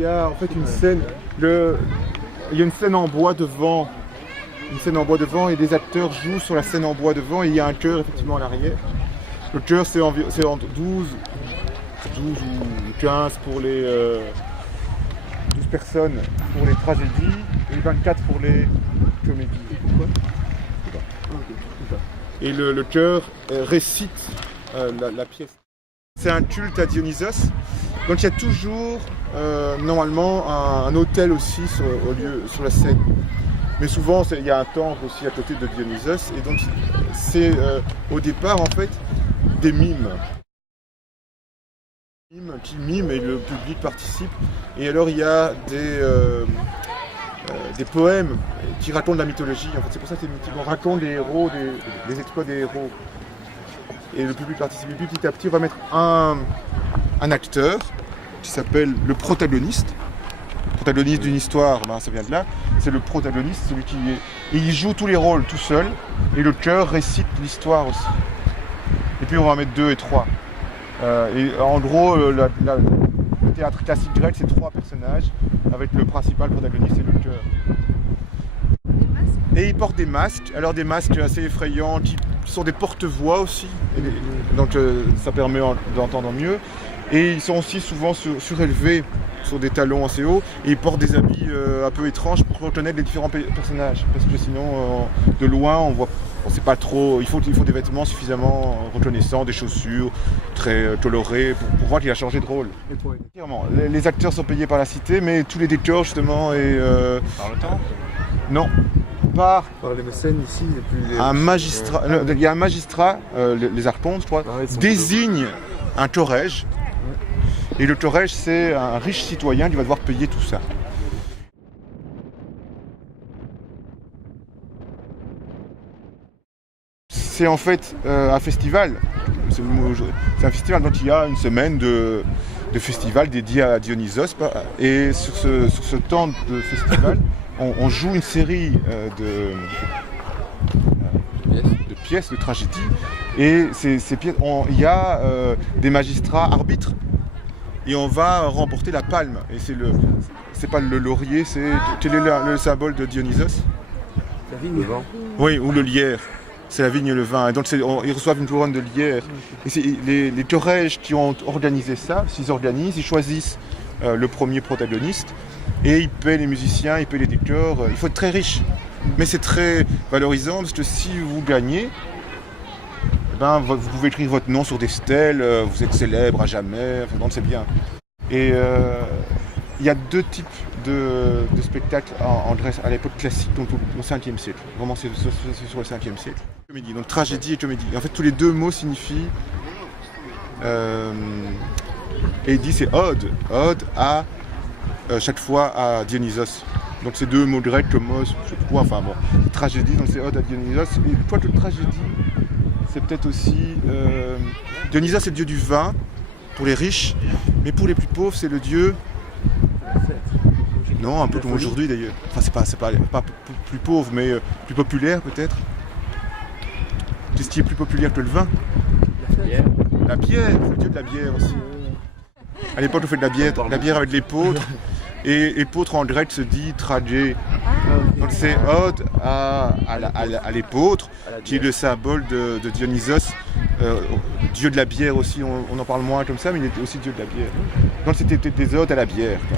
il y a en fait une scène, il y a une scène en bois devant, et des acteurs jouent sur la scène en bois devant, et il y a un chœur effectivement à l'arrière. Le chœur c'est entre 12 ou 15 pour les 12 personnes pour les tragédies et 24 pour les comédies. Et pourquoi? Et le chœur récite la pièce. C'est un culte à Dionysos. Donc il y a toujours normalement un autel aussi sur la scène. Mais souvent il y a un temple aussi à côté de Dionysos. Et donc c'est au départ en fait des mimes. Qui miment et le public participe. Et alors il y a des poèmes qui racontent la mythologie. En fait, c'est pour ça que c'est mythique. On raconte les héros, les exploits des héros. Et le public participe. Et puis petit à petit, on va mettre un acteur qui s'appelle le protagoniste. Le protagoniste d'une histoire, ben, ça vient de là. C'est le protagoniste, celui qui est. Et il joue tous les rôles tout seul. Et le chœur récite l'histoire aussi. Et puis on va en mettre 2 et 3. Et en gros, le théâtre classique grec, c'est 3 personnages, avec le principal protagoniste et le chœur. Et ils portent des masques, alors des masques assez effrayants, qui sont des porte-voix aussi, donc ça permet d'entendre mieux. Et ils sont aussi souvent surélevés sur des talons assez hauts, et ils portent des habits un peu étranges pour reconnaître les différents personnages, parce que sinon, de loin, on sait pas trop, il faut des vêtements suffisamment reconnaissants, des chaussures très colorées, pour voir qu'il a changé de rôle. Les acteurs sont payés par la cité, mais tous les décors justement et... Par le temps? Non. Par les mécènes ici, un magistrat, il y a un magistrat, les archontes, je crois, désigne un corrège. Et le corrège, c'est un riche citoyen qui va devoir payer tout ça. C'est en fait un festival. C'est un festival, donc il y a une semaine de festival dédié à Dionysos. Et sur ce temps de festival, on joue une série de pièces, de tragédies. Et ces pièces, il y a des magistrats arbitres. Et on va remporter la palme. Et c'est pas le laurier, quel est le symbole de Dionysos? La vigne, le vin. Oui, ou le lierre. C'est la vigne et le vin. Et donc ils reçoivent une couronne de lierre. Et c'est les corrèges qui ont organisé ça, s'ils organisent, ils choisissent le premier protagoniste. Et ils paient les musiciens, ils paient les décors. Il faut être très riche. Mais c'est très valorisant parce que si vous gagnez, ben, vous pouvez écrire votre nom sur des stèles, vous êtes célèbre à jamais, enfin, donc c'est bien. Et il y a 2 types de spectacles en Grèce à l'époque classique, donc au 5e siècle. Vraiment, c'est sur le 5e siècle. Comédie, donc tragédie et comédie. Et en fait, tous les 2 mots signifient... et dit c'est ode à chaque fois à Dionysos. Donc c'est 2 mots grecs comme je crois, enfin bon, tragédie, donc c'est ode à Dionysos. Et quoi que tragédie, c'est peut-être aussi... Dionysos, c'est le dieu du vin, pour les riches, mais pour les plus pauvres, c'est le dieu... Non, un peu comme aujourd'hui d'ailleurs. Enfin, c'est pas plus pauvre, mais plus populaire peut-être. Qu'est-ce qui est plus populaire que le vin? La bière, c'est le dieu de la bière aussi. À l'époque, on fait de la bière avec l'épeautre. Et l'épeautre en grec se dit tragé. Donc c'est ode à l'épeautre, qui est le symbole de Dionysos, dieu de la bière aussi. On en parle moins comme ça, mais il était aussi dieu de la bière. Donc c'était peut-être des odes à la bière, quoi.